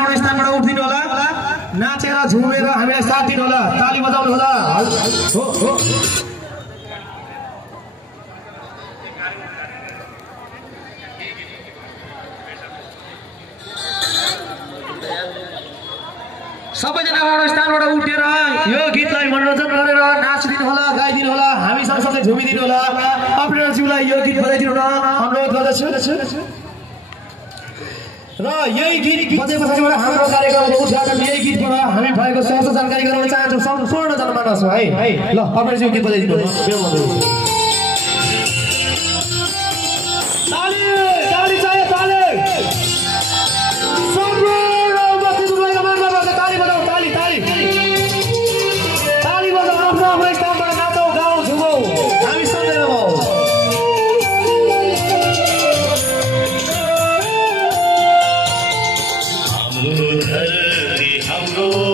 आफ्नो स्थानबाट उठिदिनु होला नाचेर झुमेर हामीलाई साथ दिनु होला ताली बजाउनु होला हो हो सबैजना आफ्नो स्थानबाट उठेर यो गीतलाई मनोरञ्जन गरेर नाचिदिनु होला गाइदिनु होला हामी सँगसँगै झुमिदिनु होला अपरेटरज्यूलाई यो गीत बजाइदिनु होला अनुरोध गर्दछु र यही गीत बजेपछिबाट हाम्रो कार्यक्रमको उद्घाटन यही गीतबाट हामी भएको सहज जानकारी गराउन चाहन्छौँ सम्पूर्ण जनमानसमा है ल अपरेटरज्यू गीत बजाइदिनु होला ताली ताली चाहियो ताली हाम्रो